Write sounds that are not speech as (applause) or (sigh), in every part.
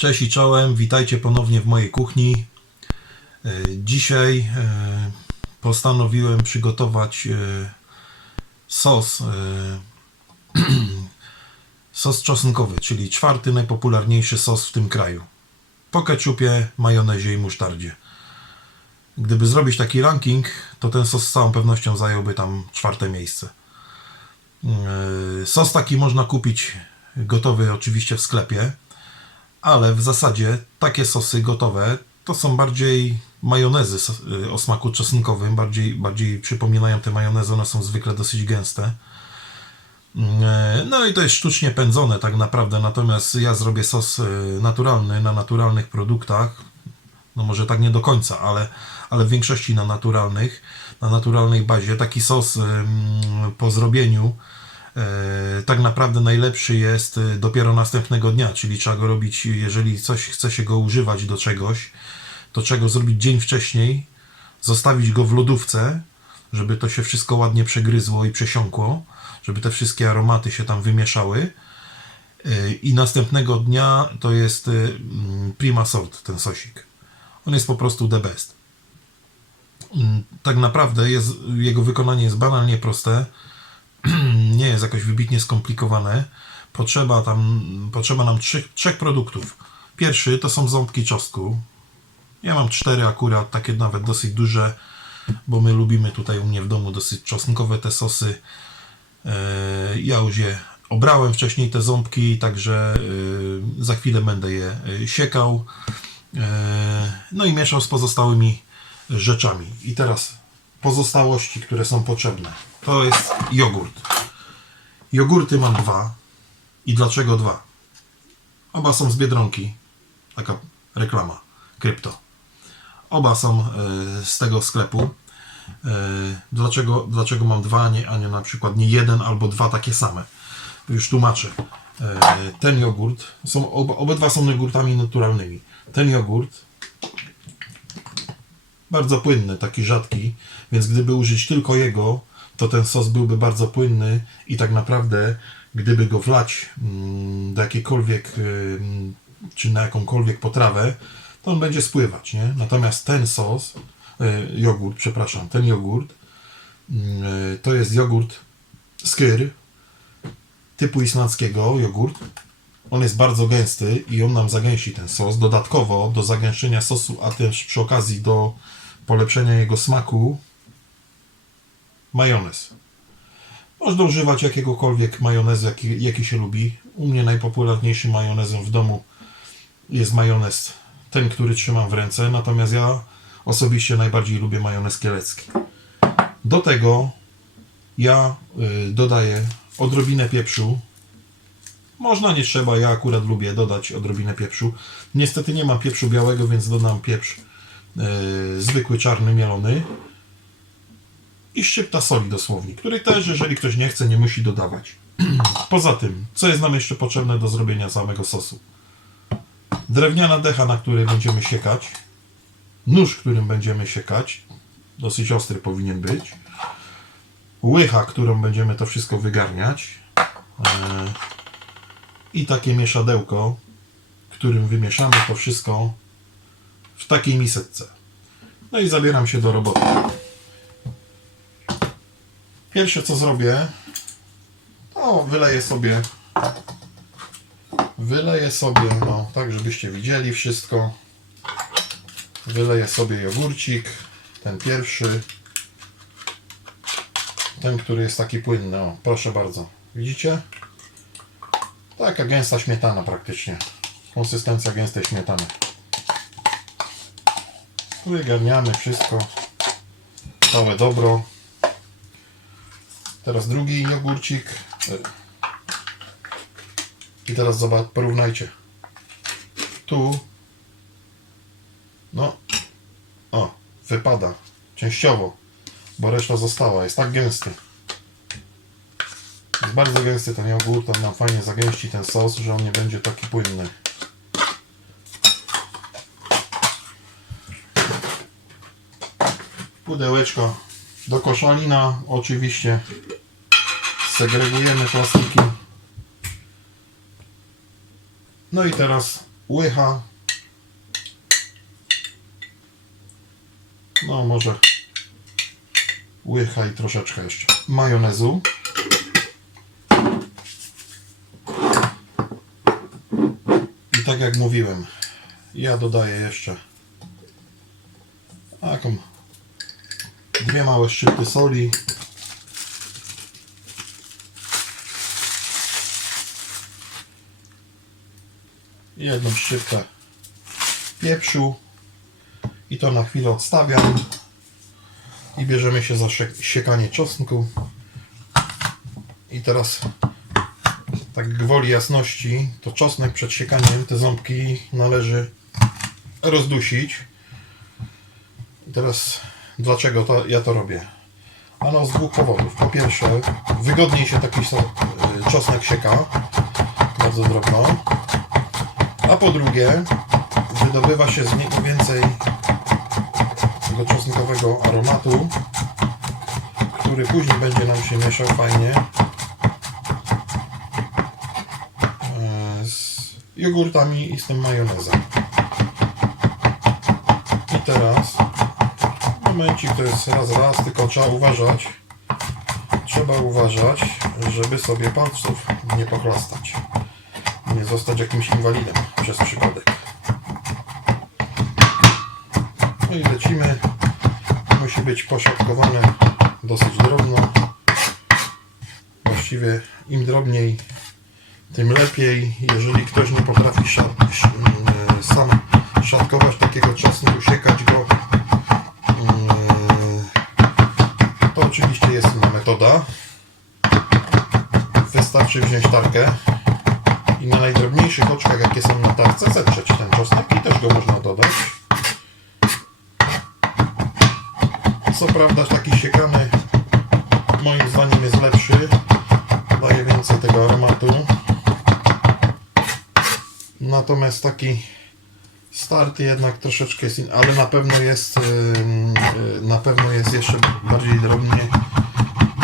Cześć i czołem, witajcie ponownie w mojej kuchni. E, Dzisiaj e, postanowiłem przygotować e, sos, (clears throat) sos czosnkowy, czyli czwarty najpopularniejszy sos w tym kraju. Po keczupie, majonezie i musztardzie. Gdyby zrobić taki ranking, to ten sos z całą pewnością zająłby tam czwarte miejsce. Sos taki można kupić gotowy oczywiście w sklepie ale w zasadzie takie sosy gotowe to są bardziej majonezy y, o smaku czosnkowym, bardziej, bardziej przypominają te majonezy, one są zwykle dosyć gęste. Mm, e, No i to jest sztucznie pędzone tak naprawdę, natomiast ja zrobię sos y, naturalny na naturalnych produktach, no może tak nie do końca, ale, ale w większości na naturalnych, na naturalnej bazie. Taki sos po zrobieniu tak naprawdę najlepszy jest e, dopiero następnego dnia, czyli trzeba go robić, jeżeli coś chce się go używać do czegoś, to trzeba go zrobić dzień wcześniej, zostawić go w lodówce, żeby to się wszystko ładnie przegryzło i przesiąkło, żeby te wszystkie aromaty się tam wymieszały. E, I następnego dnia to jest e, mm, prima sort ten sosik. On jest po prostu the best. Mm, Tak naprawdę jest, jego wykonanie jest banalnie proste (clears throat) nie jest jakoś wybitnie skomplikowane. Potrzeba tam, potrzeba nam trzech, trzech produktów. Pierwszy to są ząbki czosnku. Ja mam cztery akurat, takie nawet dosyć duże, bo my lubimy tutaj u mnie w domu dosyć czosnkowe te sosy. E, Ja już je obrałem wcześniej te ząbki, także e, za chwilę będę je e, siekał. No i mieszał z pozostałymi rzeczami. I teraz pozostałości, które są potrzebne. To jest jogurt. Jogurty mam dwa. I dlaczego dwa? Oba są z Biedronki. Taka reklama. Krypto. Oba są e, z tego sklepu. E, Dlaczego, dlaczego mam dwa, a nie, a nie na przykład nie jeden albo dwa takie same? Już tłumaczę. E, Ten jogurt, są, oba, obydwa są jogurtami naturalnymi. Ten jogurt bardzo płynny, taki rzadki, więc gdyby użyć tylko jego, to ten sos byłby bardzo płynny i tak naprawdę, gdyby go wlać mm, do jakiejkolwiek, ym, czy na jakąkolwiek potrawę, to on będzie spływać, nie? Natomiast ten sos, y, jogurt, przepraszam, ten jogurt, y, to jest jogurt skyr typu islandzkiego, jogurt. On jest bardzo gęsty i on nam zagęści ten sos. Dodatkowo do zagęszczenia sosu, a też przy okazji do polepszenia jego smaku, majonez. Można używać jakiegokolwiek majonezu, jaki, jaki się lubi. U mnie najpopularniejszym majonezem w domu jest majonez ten, który trzymam w ręce, natomiast ja osobiście najbardziej lubię majonez kielecki. Do tego ja y, dodaję odrobinę pieprzu. Można, nie trzeba, ja akurat lubię dodać odrobinę pieprzu. Niestety nie mam pieprzu białego, więc dodam pieprz y, zwykły, czarny, mielony i szczypta soli dosłownie, której też, jeżeli ktoś nie chce, nie musi dodawać. (clears throat) Poza tym, co jest nam jeszcze potrzebne do zrobienia samego sosu? Drewniana decha, na której będziemy siekać, nóż, którym będziemy siekać, dosyć ostry powinien być, łycha, którą będziemy to wszystko wygarniać e, i takie mieszadełko, którym wymieszamy to wszystko w takiej miseczce. No i zabieram się do roboty. Pierwsze co zrobię, to wyleję sobie wyleję sobie, no tak żebyście widzieli wszystko. Wyleję sobie jogurcik, ten pierwszy. Ten, który jest taki płynny, o proszę bardzo. Widzicie? Taka gęsta śmietana praktycznie. Konsystencja gęstej śmietany. Wygarniamy wszystko. Całe dobro. Teraz drugi jogurcik. I teraz zobacz, porównajcie. Tu. No. O, wypada. Częściowo. Bo reszta została. Jest tak gęsty. Jest bardzo gęsty ten jogurt. On nam fajnie zagęści ten sos, że on nie będzie taki płynny. Pudełeczko do koszalina. Oczywiście segregujemy plastiki. No i teraz łycha. No może łycha i troszeczkę jeszcze majonezu. I tak jak mówiłem, ja dodaję jeszcze taką dwie małe szczypty soli. Jedną szczypkę pieprzu. I to na chwilę odstawiam. I bierzemy się za siek- siekanie czosnku. I teraz tak gwoli jasności to czosnek przed siekaniem te ząbki należy rozdusić. I teraz dlaczego to, ja to robię? Ano z dwóch powodów. Po pierwsze wygodniej się taki y, czosnek sieka. Bardzo drobno. A po drugie wydobywa się z niego więcej tego czosnkowego aromatu, który później będzie nam się mieszał fajnie e, z jogurtami i z tym majonezem. I teraz momencik to jest raz raz, tylko trzeba uważać trzeba uważać, żeby sobie palców nie pochlastać nie zostać jakimś inwalidem przez przypadek. No i lecimy. Musi być poszatkowane dosyć drobno. Właściwie im drobniej, tym lepiej. Jeżeli ktoś nie potrafi szat, sz- mm, sam szatkować takiego czosnku, usiekać go, metoda. Wystarczy wziąć tarkę i na najdrobniejszych oczkach, jakie są na tarce, zetrzeć ten czosnek i też go można dodać. Co prawda taki siekany moim zdaniem jest lepszy, daje więcej tego aromatu. Natomiast taki starty jednak troszeczkę jest inny, ale na pewno jest na pewno jest jeszcze bardziej drobnie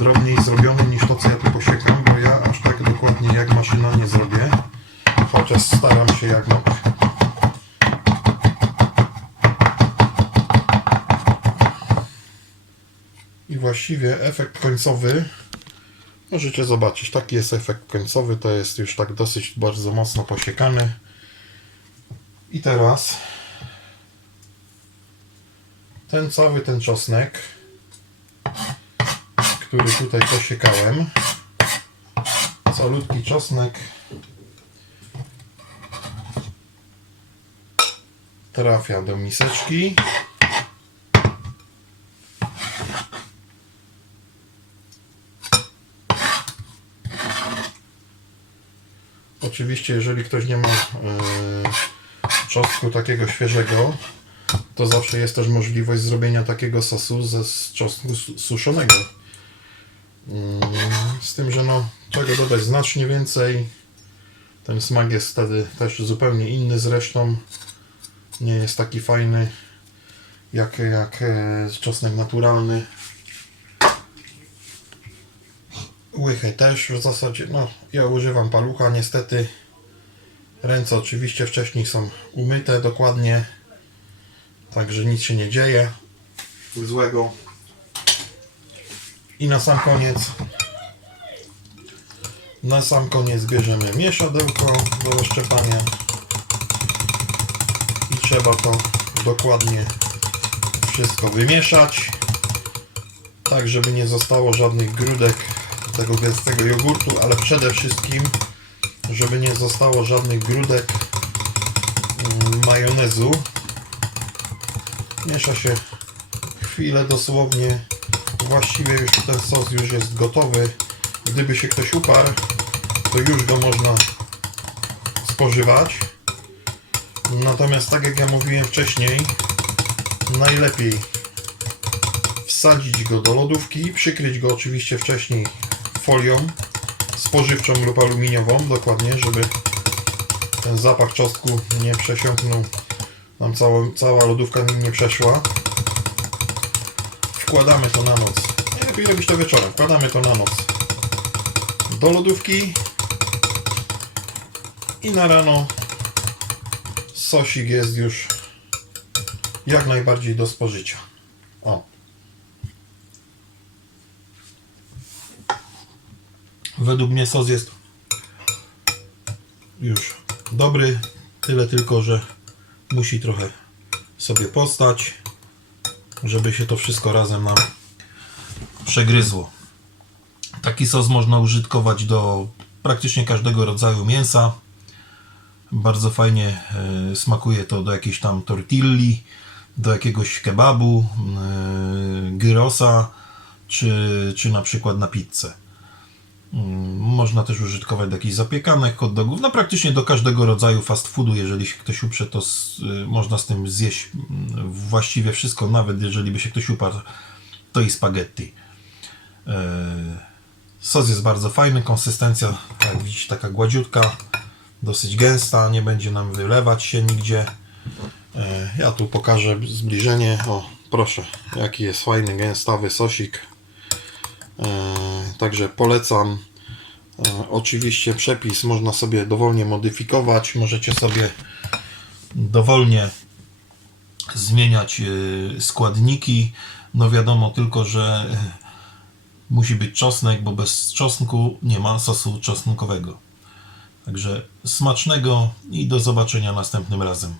drobniej zrobiony niż to co ja tu posiekam, bo ja aż tak dokładnie jak maszyna nie zrobię. Chociaż staram się jak mogę. I właściwie efekt końcowy możecie zobaczyć. Taki jest efekt końcowy. To jest już tak dosyć bardzo mocno posiekany. I teraz ten cały ten czosnek, który tutaj posiekałem, calutki czosnek trafia do miseczki. Oczywiście, jeżeli ktoś nie ma e, czosnku takiego świeżego, to zawsze jest też możliwość zrobienia takiego sosu ze czosnku su- suszonego. Mm, Z tym, że no, czego dodać znacznie więcej. Ten smak jest wtedy też zupełnie inny zresztą. Nie jest taki fajny jak, jak e, czosnek naturalny. Łychę też w zasadzie, no ja używam palucha niestety. Ręce oczywiście wcześniej są umyte dokładnie. Także nic się nie dzieje złego. I na sam koniec. Na sam koniec bierzemy mieszadełko do rozszczepania i trzeba to dokładnie wszystko wymieszać. Tak żeby nie zostało żadnych grudek tego gęstego jogurtu, ale przede wszystkim żeby nie zostało żadnych grudek mm, majonezu. Miesza się chwilę dosłownie właściwie już ten sos już jest gotowy. Gdyby się ktoś uparł to już go można spożywać. Natomiast tak jak ja mówiłem wcześniej najlepiej wsadzić go do lodówki przykryć go oczywiście wcześniej folią spożywczą lub aluminiową dokładnie, żeby ten zapach czosnku nie przesiąknął. Nam całą, cała lodówka nim nie przeszła wkładamy to na noc najlepiej robić to wieczorem, wkładamy to na noc do lodówki i na rano Sosik jest już jak najbardziej do spożycia. O. Według mnie sos jest już dobry. Tyle tylko, że musi trochę sobie postać, żeby się to wszystko razem nam przegryzło. Taki sos można użytkować do praktycznie każdego rodzaju mięsa. Bardzo fajnie e, smakuje to do jakiejś tam tortilli, do jakiegoś kebabu, e, gyrosa, czy, czy na przykład na pizzę. Mm, Można też użytkować do jakichś zapiekanek, hot dogów, no praktycznie do każdego rodzaju fast foodu, jeżeli się ktoś uprze, to z, y, można z tym zjeść mm, właściwie wszystko, nawet jeżeli by się ktoś uparł, to i spaghetti. E, Sos jest bardzo fajny, konsystencja, jak widzicie, taka gładziutka, dosyć gęsta, nie będzie nam wylewać się nigdzie. E, Ja tu pokażę zbliżenie, o proszę, jaki jest fajny, gęstawy sosik. E, Także polecam. E, Oczywiście przepis można sobie dowolnie modyfikować. Możecie sobie dowolnie zmieniać e, składniki. No wiadomo tylko, że musi być czosnek, bo bez czosnku nie ma sosu czosnkowego. Także smacznego i do zobaczenia następnym razem.